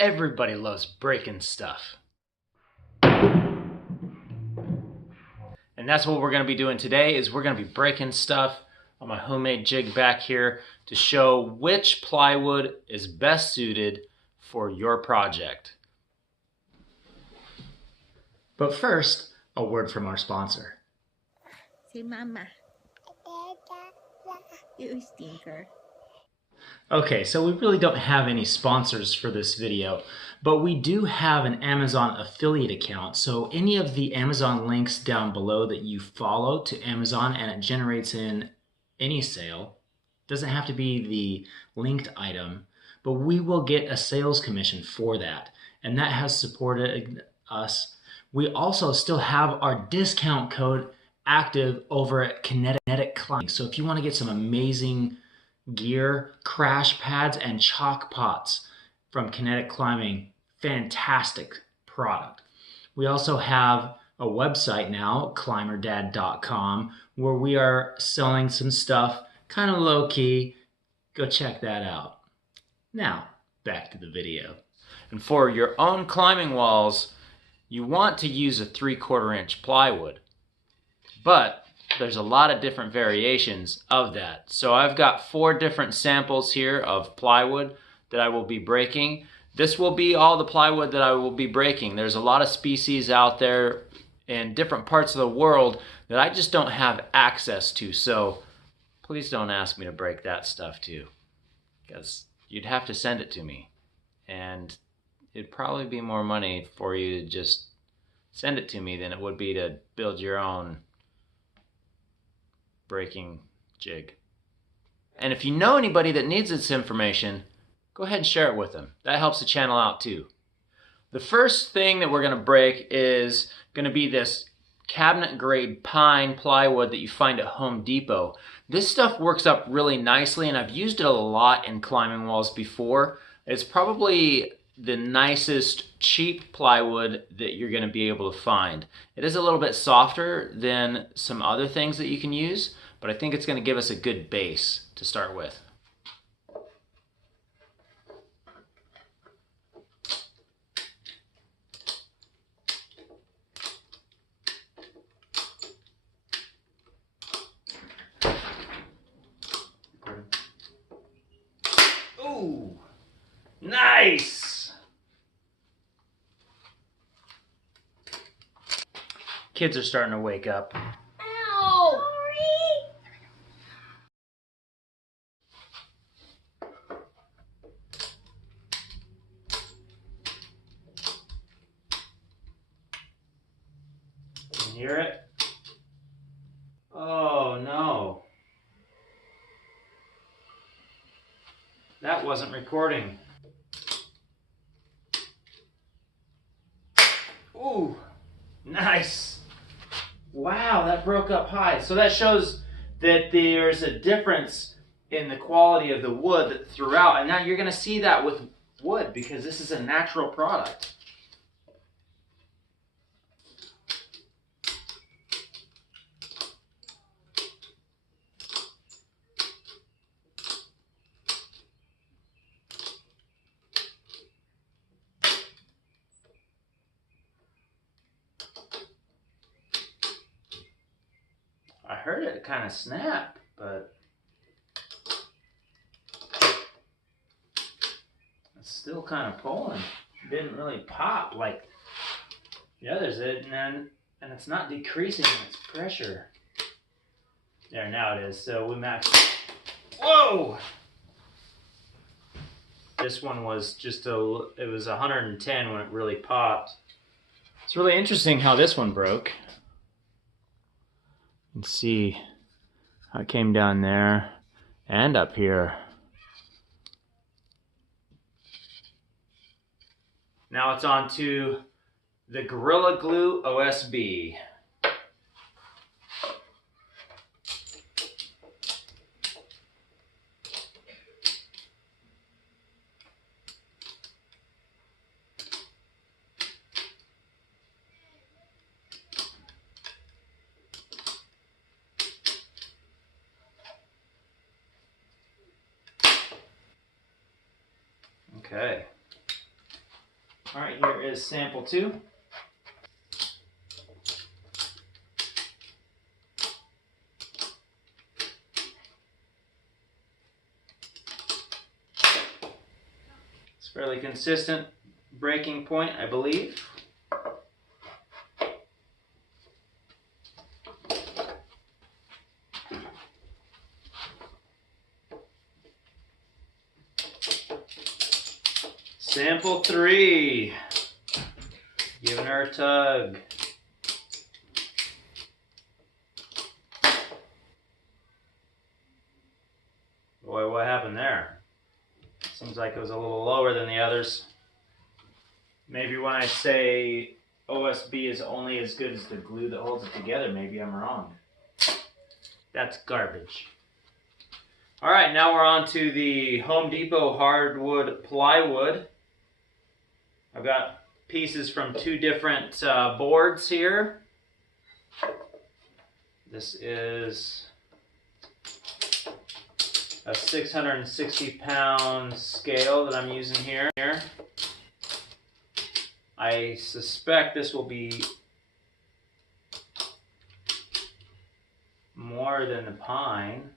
Everybody loves breaking stuff. And that's what we're going to be doing today, is we're going to be breaking stuff on my homemade jig back here to show which plywood is best suited for your project. But first, a word from our sponsor. Say mama. You stinker. Okay, so we really don't have any sponsors for this video, but we do have an Amazon affiliate account. So any of the Amazon links down below that you follow to Amazon and it generates in any sale, doesn't have to be the linked item, but we will get a sales commission for that. And that has supported us. We also still have our discount code active over at Kinetic Climbing. So if you want to get some amazing gear, crash pads, and chalk pots from Kinetic Climbing, fantastic product. We also have a website now, climberdad.com, where we are selling some stuff kind of low-key. Go check that out. Now, back to the video. And for your own climbing walls, you want to use a 3/4 inch plywood, but there's a lot of different variations of that. So I've got 4 different samples here of plywood that I will be breaking. This will be all the plywood that I will be breaking. There's a lot of species out there in different parts of the world that I just don't have access to. So please don't ask me to break that stuff too, because you'd have to send it to me. And it'd probably be more money for you to just send it to me than it would be to build your own breaking jig. And if you know anybody that needs this information, go ahead and share it with them. That helps the channel out too. The first thing that we're going to break is going to be this cabinet grade pine plywood that you find at Home Depot. This stuff works up really nicely, and I've used it a lot in climbing walls before. It's probably the nicest cheap plywood that you're going to be able to find. It is a little bit softer than some other things that you can use, but I think it's going to give us a good base to start with. Ooh, nice! Kids are starting to wake up. Ow! Can you hear it? Oh no. That wasn't recording. Ooh, nice. Wow, that broke up high. So that shows that there's a difference in the quality of the wood throughout. And now you're going to see that with wood because this is a natural product. I heard it kind of snap, but it's still kind of pulling. It didn't really pop like the others did, and it's not decreasing its pressure. There, now it is. So we maxed. Whoa! This one was just it was 110 when it really popped. It's really interesting how this one broke. You can see how it came down there and up here. Now it's on to the Gorilla Glue OSB. Okay. Here is sample 2. It's fairly consistent breaking point, I believe. Sample 3. Giving her a tug. Boy, what happened there? Seems like it was a little lower than the others. Maybe when I say OSB is only as good as the glue that holds it together, maybe I'm wrong. That's garbage. All right, now we're on to the Home Depot hardwood plywood. I've got pieces from 2 different boards here. This is a 660-pound scale that I'm using here. I suspect this will be more than the pine.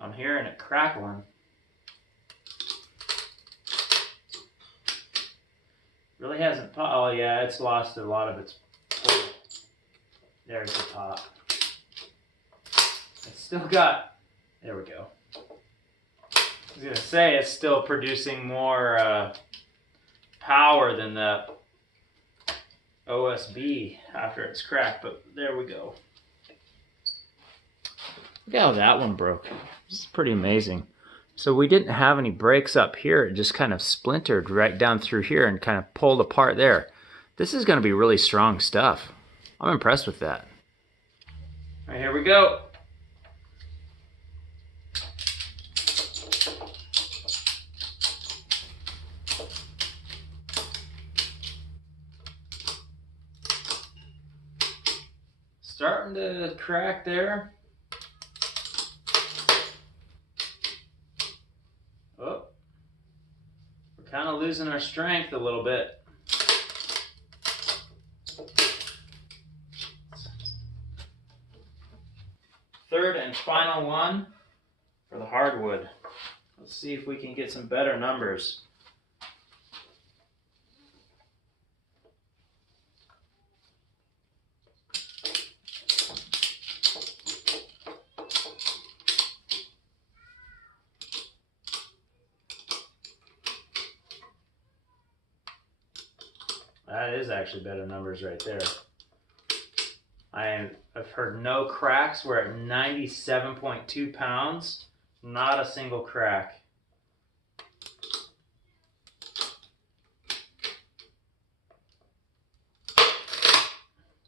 I'm hearing it crackling. Really hasn't popped. Oh yeah, it's lost a lot of its pull. There's the pop. It's still got, there we go. I was gonna say it's still producing more power than the OSB after it's cracked, but there we go. Look how that one broke. This is pretty amazing. So we didn't have any breaks up here. It just kind of splintered right down through here and kind of pulled apart there. This is going to be really strong stuff. I'm impressed with that. All right, here we go. Starting to crack there. Oh, we're kind of losing our strength a little bit. Third and final one for the hardwood. Let's see if we can get some better numbers. That is actually better numbers right there. I've heard no cracks. We're at 97.2 pounds. Not a single crack.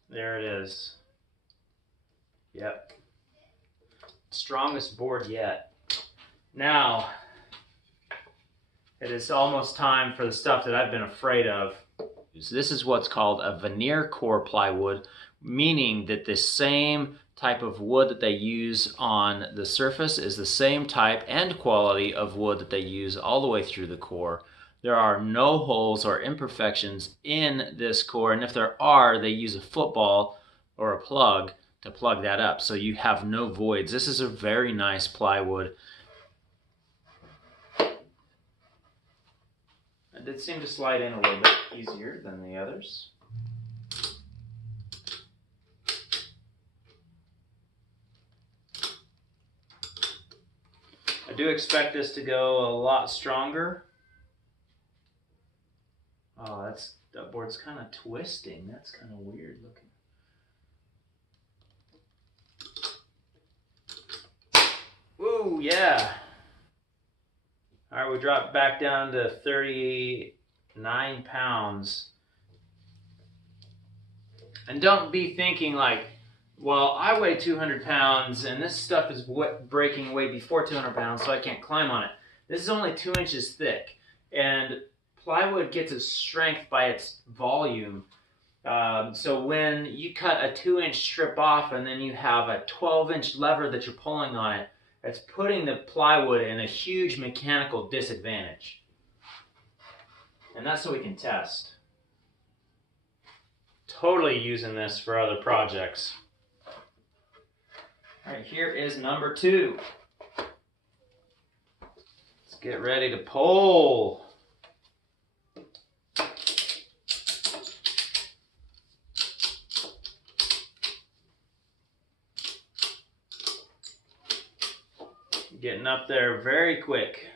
There it is. Yep. Strongest board yet. Now, it is almost time for the stuff that I've been afraid of. This is what's called a veneer core plywood, meaning that the same type of wood that they use on the surface is the same type and quality of wood that they use all the way through the core. There are no holes or imperfections in this core, and if there are, they use a football or a plug to plug that up, so you have no voids. This is a very nice plywood. It did seem to slide in a little bit easier than the others. I do expect this to go a lot stronger. Oh, that board's kind of twisting. That's kind of weird looking. Whoa, yeah. All right, we dropped back down to 39 pounds. And don't be thinking like, well, I weigh 200 pounds and this stuff is breaking way before 200 pounds, so I can't climb on it. This is only 2 inches thick. And plywood gets its strength by its volume. So when you cut a 2-inch strip off and then you have a 12-inch lever that you're pulling on it, It's putting the plywood in a huge mechanical disadvantage. And that's so we can test. Totally using this for other projects. All right, here is number 2. Let's get ready to pull. Getting up there very quick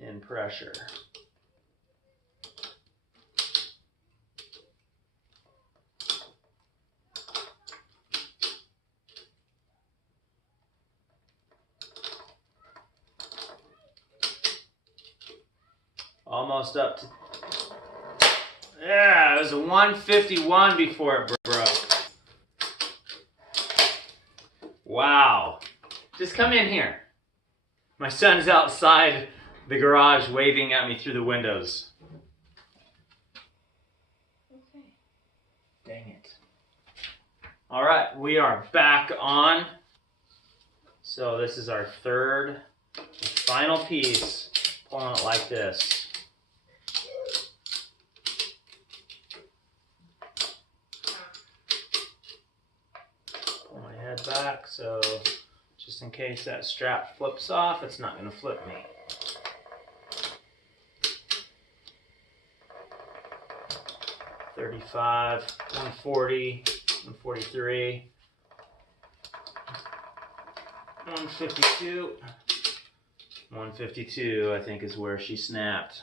in pressure. Almost up to, yeah, it was a 151 before it broke. Wow. Just come in here. My son's outside the garage waving at me through the windows. Okay. Dang it. All right, we are back on. So this is our third and final piece. Pulling it like this. Pull my head back so just in case that strap flips off, it's not going to flip me. $35, 140, 143, 152, 152 I think is where she snapped.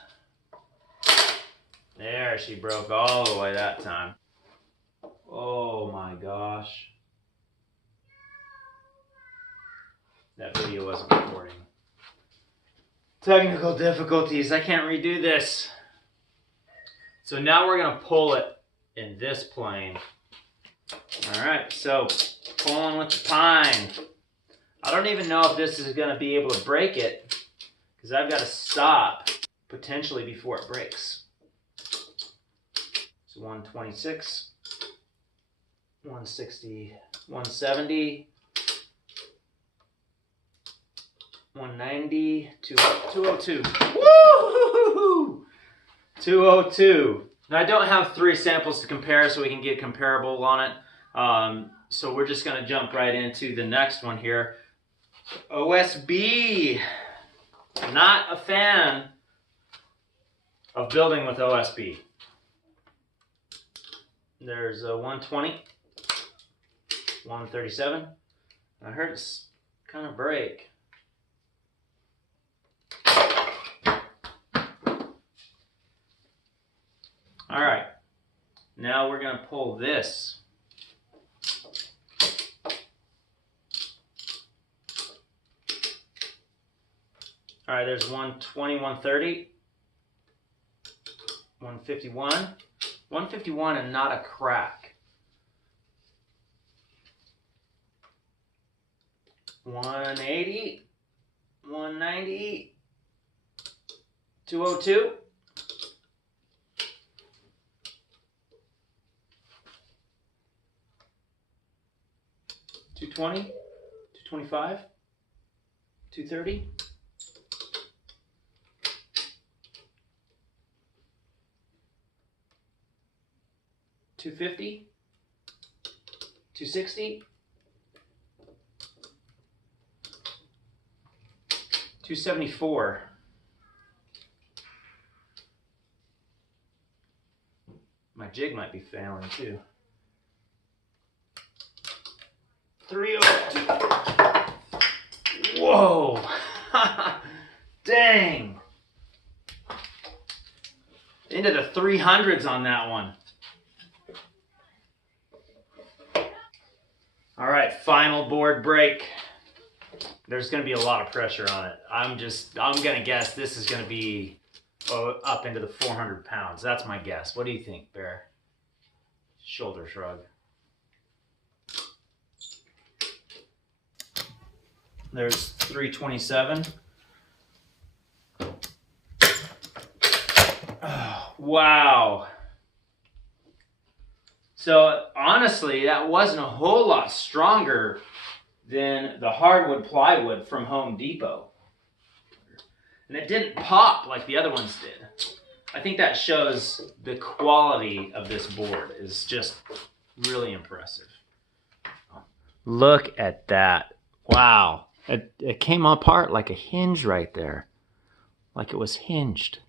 There, she broke all the way that time. Oh my gosh. That video wasn't recording. Technical difficulties, I can't redo this. So now we're gonna pull it in this plane. All right, so pulling with the pine. I don't even know if this is gonna be able to break it because I've got to stop potentially before it breaks. So 126, 160, 170, 190, 202. Woo! 202. Now I don't have 3 samples to compare so we can get comparable on it. So we're just going to jump right into the next one here. OSB. Not a fan of building with OSB. There's a 120, 137. I heard it's kind of break. All right, now we're going to pull this. All right, there's 120, 130, 151, 151 and not a crack. 180, 190, 202. 220, 225, 230, 250, 260, 274. My jig might be failing too. 302. Whoa! Dang! Into the 300s on that one. All right, final board break. There's going to be a lot of pressure on it. I'm going to guess this is going to be up into the 400 pounds. That's my guess. What do you think, Bear? Shoulder shrug. There's 327. Oh, wow. So honestly, that wasn't a whole lot stronger than the hardwood plywood from Home Depot. And it didn't pop like the other ones did. I think that shows the quality of this board is just really impressive. Look at that. Wow. It came apart like a hinge right there. Like it was hinged.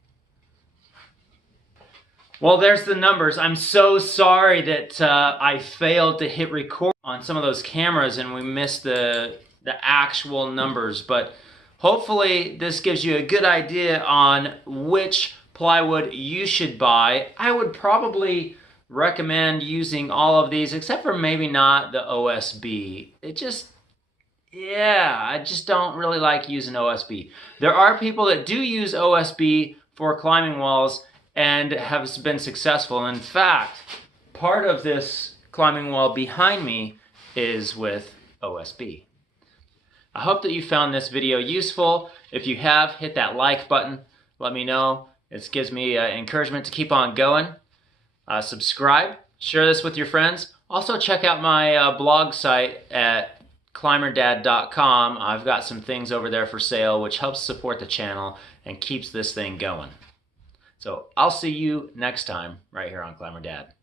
Well, there's the numbers. I'm so sorry that I failed to hit record on some of those cameras and we missed the actual numbers. But hopefully this gives you a good idea on which plywood you should buy. I would probably recommend using all of these, except for maybe not the OSB. I just don't really like using OSB. There are people that do use OSB for climbing walls and have been successful. In fact, part of this climbing wall behind me is with OSB. I hope that you found this video useful. If you have, hit that like button. Let me know. It gives me encouragement to keep on going. Subscribe. Share this with your friends. Also check out my blog site at climberdad.com. I've got some things over there for sale which helps support the channel and keeps this thing going. So I'll see you next time right here on Climber Dad.